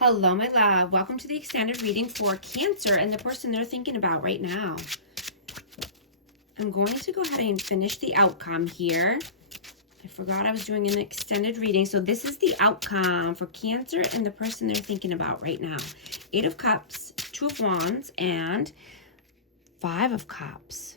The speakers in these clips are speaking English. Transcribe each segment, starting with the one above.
Hello, my love. Welcome to the extended reading for Cancer and the person they're thinking about right now. I'm going to go ahead and finish the outcome here. I forgot I was doing an extended reading. So this is the outcome for Cancer and the person they're thinking about right now. 8 of Cups, 2 of Wands, and 5 of Cups.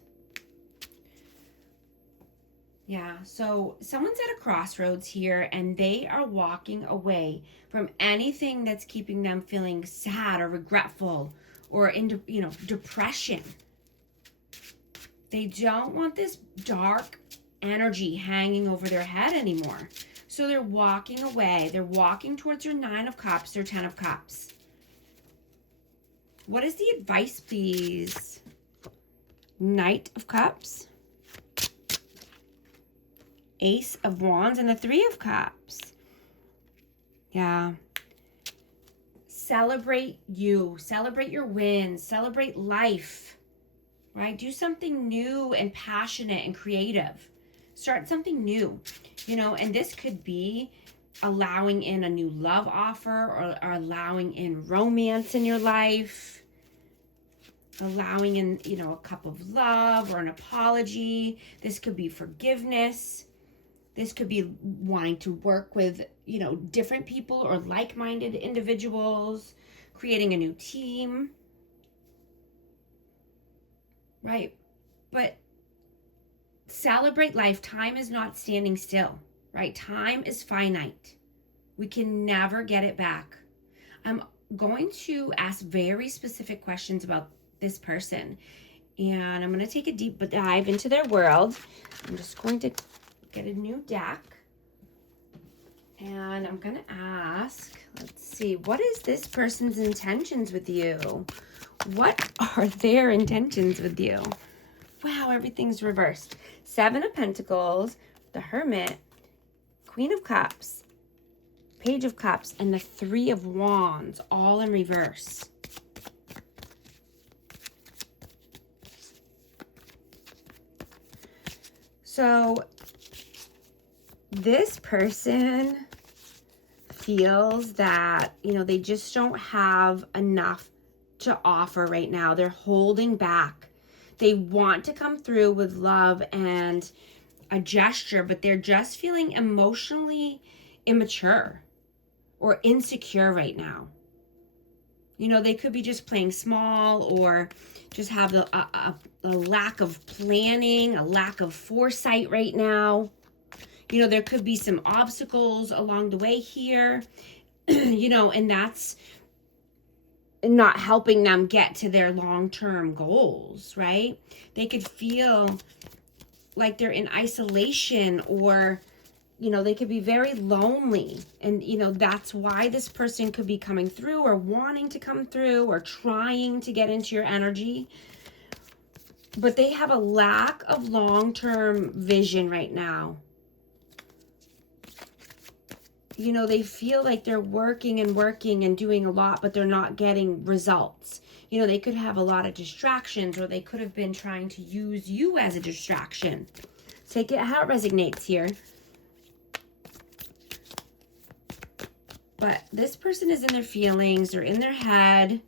Yeah, so someone's at a crossroads here and they are walking away from anything that's keeping them feeling sad or regretful or into, depression. They don't want this dark energy hanging over their head anymore. So they're walking away. They're walking towards their 9 of Cups or 10 of Cups. What is the advice, please? Knight of Cups, Ace of Wands, and the 3 of Cups. Yeah. Celebrate you. Celebrate your wins. Celebrate life. Right? Do something new and passionate and creative. Start something new. And this could be allowing in a new love offer or allowing in romance in your life. Allowing in, a cup of love or an apology. This could be forgiveness. This could be wanting to work with, different people or like-minded individuals, creating a new team, right? But celebrate life. Time is not standing still, right? Time is finite. We can never get it back. I'm going to ask very specific questions about this person, and I'm going to take a deep dive into their world. I'm just going to get a new deck, and I'm gonna ask, let's see, what is this person's intentions with you? What are their intentions with you? Wow, everything's reversed. 7 of Pentacles, the Hermit, Queen of Cups, Page of Cups, and the 3 of Wands, all in reverse. So this person feels that, they just don't have enough to offer right now. They're holding back. They want to come through with love and a gesture, but they're just feeling emotionally immature or insecure right now. They could be just playing small or just have a lack of planning, a lack of foresight right now. There could be some obstacles along the way here, and that's not helping them get to their long-term goals, right? They could feel like they're in isolation or, they could be very lonely. And, that's why this person could be coming through or wanting to come through or trying to get into your energy. But they have a lack of long-term vision right now. They feel like they're working and doing a lot, but they're not getting results. They could have a lot of distractions, or they could have been trying to use you as a distraction. Take it how it resonates here. But this person is in their feelings, they're in their head.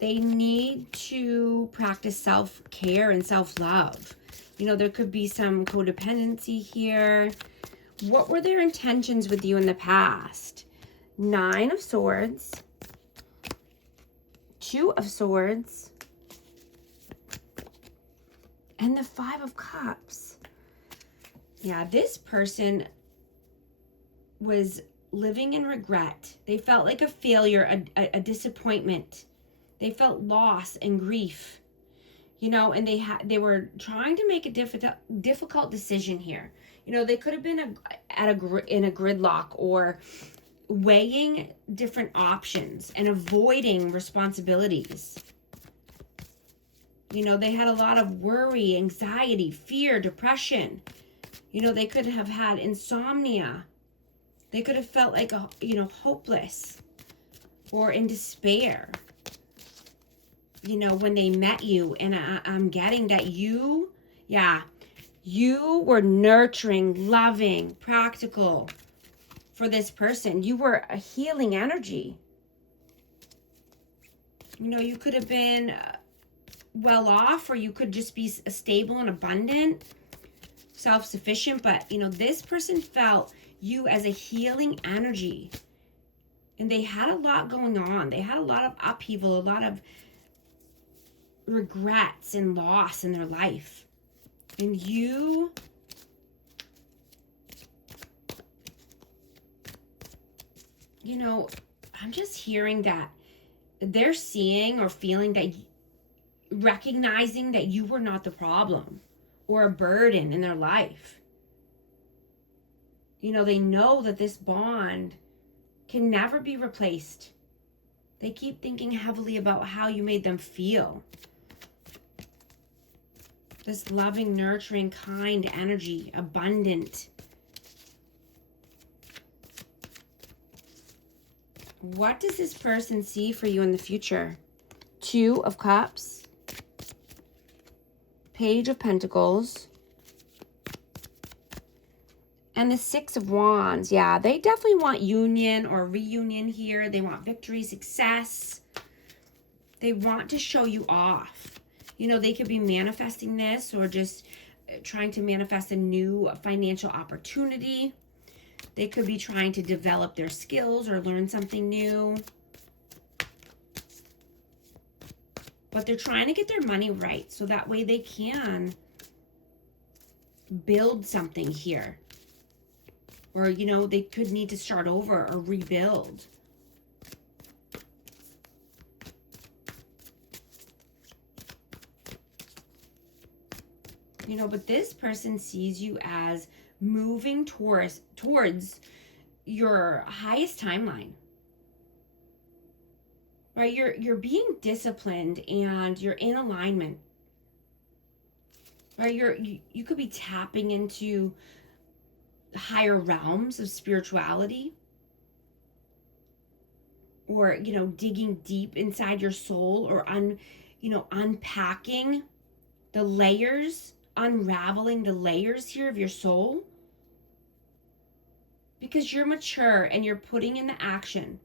They need to practice self-care and self-love. There could be some codependency here. What were their intentions with you in the past? 9 of Swords, 2 of Swords, and the 5 of Cups. Yeah, this person was living in regret. They felt like a failure, a disappointment. They felt loss and grief. And they were trying to make a difficult decision here. They could have been in a gridlock or weighing different options and avoiding responsibilities. They had a lot of worry, anxiety, fear, depression. They could have had insomnia. They could have felt like, hopeless or in despair. When they met you, and I'm getting that you were nurturing, loving, practical, for this person. You were a healing energy. You know, you could have been well off, or you could just be stable and abundant, self-sufficient. But, you know, this person felt you as a healing energy. And they had a lot going on. They had a lot of upheaval, a lot of regrets and loss in their life. And you know, I'm just hearing that they're seeing or feeling that, recognizing that you were not the problem or a burden in their life. You know, they know that this bond can never be replaced. They keep thinking heavily about how you made them feel. This loving, nurturing, kind energy, abundant. What does this person see for you in the future? 2 of Cups, Page of Pentacles, and the 6 of Wands. Yeah, they definitely want union or reunion here. They want victory, success. They want to show you off. You know, they could be manifesting this or just trying to manifest a new financial opportunity. They could be trying to develop their skills or learn something new. But they're trying to get their money right so that way they can build something here. Or, you know, they could need to start over or rebuild. You know, but this person sees you as moving towards your highest timeline. Right? You're being disciplined and you're in alignment. Right? You could be tapping into higher realms of spirituality. Or, you know, digging deep inside your soul, or unpacking the layers, unraveling the layers here of your soul. Because you're mature and you're putting in the action.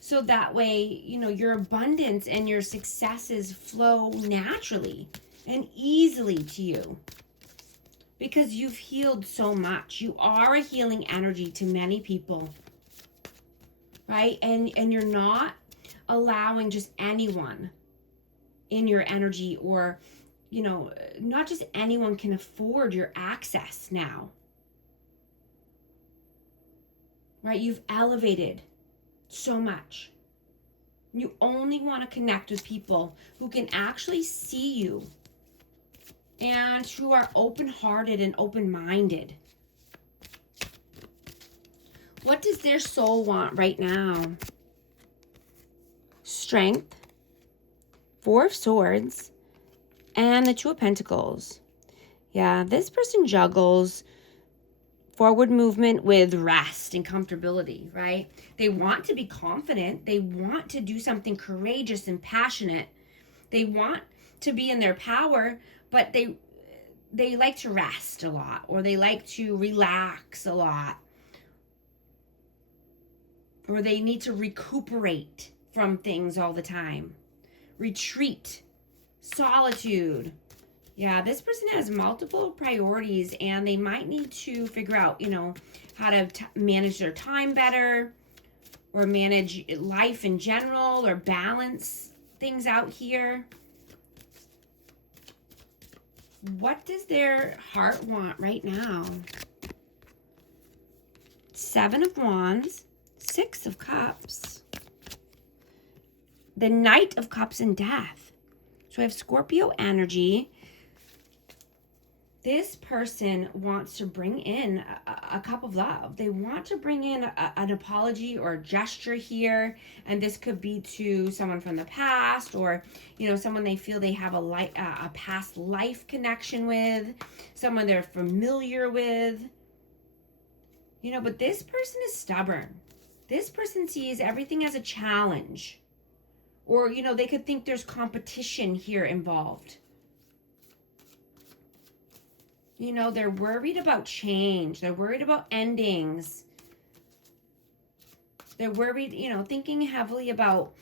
So that way, you know, your abundance and your successes flow naturally and easily to you. Because you've healed so much. You are a healing energy to many people. Right? And you're not allowing just anyone in your energy, or, you know, not just anyone can afford your access now. Right? You've elevated so much. You only want to connect with people who can actually see you and who are open-hearted and open-minded. What does their soul want right now? Strength, 4 of Swords, and the 2 of Pentacles. Yeah, this person juggles forward movement with rest and comfortability, right? They want to be confident. They want to do something courageous and passionate. They want to be in their power, but they like to rest a lot, or they like to relax a lot, or they need to recuperate from things all the time. Retreat, solitude. Yeah, this person has multiple priorities, and they might need to figure out, you know, how to manage their time better, or manage life in general, or balance things out here. What does their heart want right now? 7 of Wands, 6 of Cups, the Knight of Cups, and Death. So I have Scorpio energy. This person wants to bring in a cup of love. They want to bring in an apology or a gesture here. And this could be to someone from the past, or, you know, someone they feel they have a past life connection with, someone they're familiar with. You know, but this person is stubborn. This person sees everything as a challenge. Or, you know, they could think there's competition here involved. You know, they're worried about change. They're worried about endings. They're worried, thinking heavily about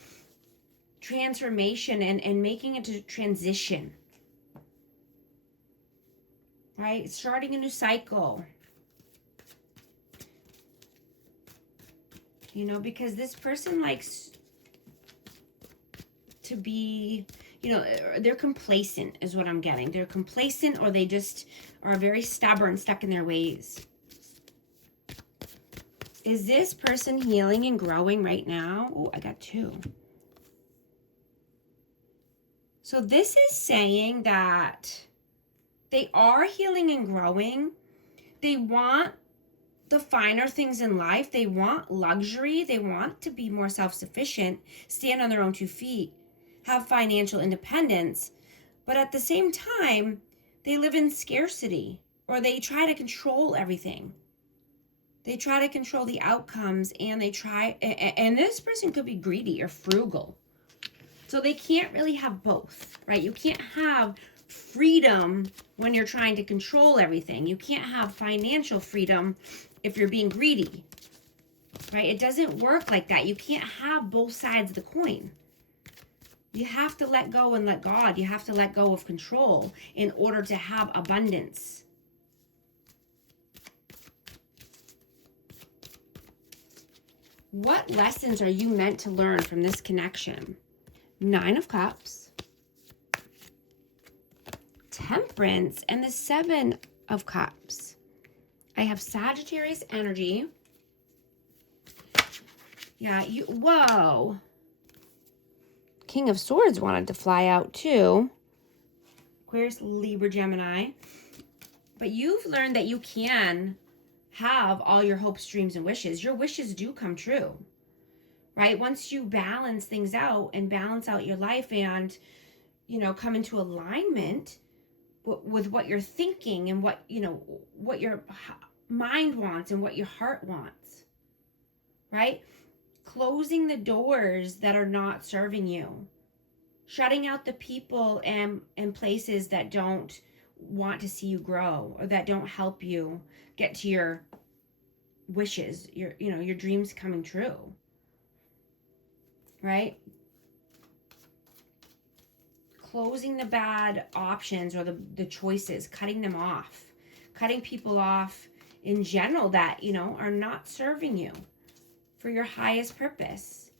transformation and making it to transition. Right? Starting a new cycle. Because this person likes to be, they're complacent is what I'm getting. They're complacent, or they just are very stubborn, stuck in their ways. Is this person healing and growing right now? Oh, I got 2. So this is saying that they are healing and growing. They want the finer things in life. They want luxury. They want to be more self-sufficient, stand on their own 2 feet, have financial independence. But at the same time, they live in scarcity, or they try to control everything. They try to control the outcomes, and and this person could be greedy or frugal. So they can't really have both, right? You can't have freedom when you're trying to control everything. You can't have financial freedom if you're being greedy, right? It doesn't work like that. You can't have both sides of the coin. You have to let go and let God. You have to let go of control in order to have abundance. What lessons are you meant to learn from this connection? 9 of Cups, Temperance, and the 7 of Cups. I have Sagittarius energy. Yeah, whoa. King of Swords wanted to fly out too. Aquarius, Libra, Gemini. But you've learned that you can have all your hopes, dreams, and wishes. Your wishes do come true, right? Once you balance things out and balance out your life and, come into alignment with what you're thinking and what your mind wants and what your heart wants, right? Closing the doors that are not serving you. Shutting out the people and places that don't want to see you grow, or that don't help you get to your wishes, your dreams coming true. Right? Closing the bad options or the choices, cutting them off. Cutting people off in general that, are not serving you for your highest purpose.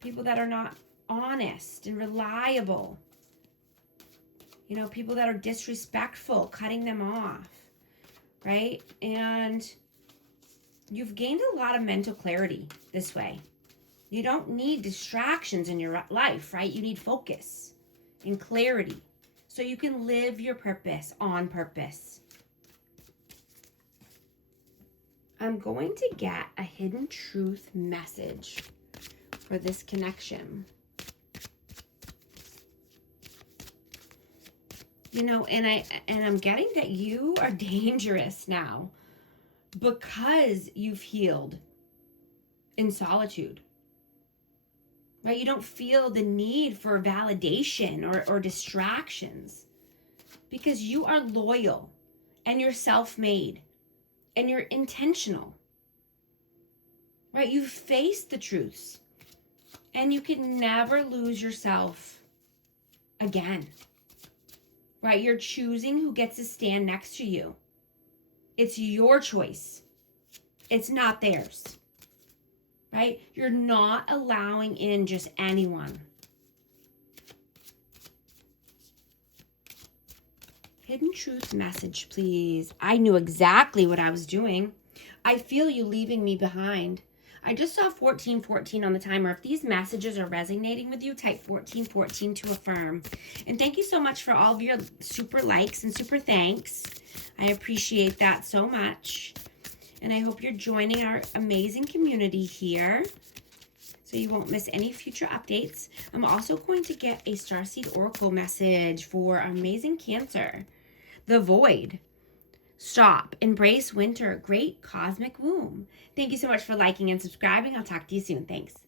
People that are not honest and reliable. People that are disrespectful, cutting them off, right? And you've gained a lot of mental clarity this way. You don't need distractions in your life, right? You need focus and clarity so you can live your purpose on purpose. I'm going to get a hidden truth message for this connection. And I'm getting that you are dangerous now because you've healed in solitude. Right? You don't feel the need for validation or distractions because you are loyal and you're self-made and you're intentional. Right? You face the truths and you can never lose yourself again. Right? You're choosing who gets to stand next to you. It's your choice. It's not theirs. Right? You're not allowing in just anyone. Hidden truth message, please. I knew exactly what I was doing. I feel you leaving me behind. I just saw 1414 on the timer. If these messages are resonating with you, type 1414 to affirm. And thank you so much for all of your super likes and super thanks. I appreciate that so much. And I hope you're joining our amazing community here so you won't miss any future updates. I'm also going to get a Starseed Oracle message for amazing Cancer. The Void. Stop. Embrace winter. Great cosmic womb. Thank you so much for liking and subscribing. I'll talk to you soon. Thanks.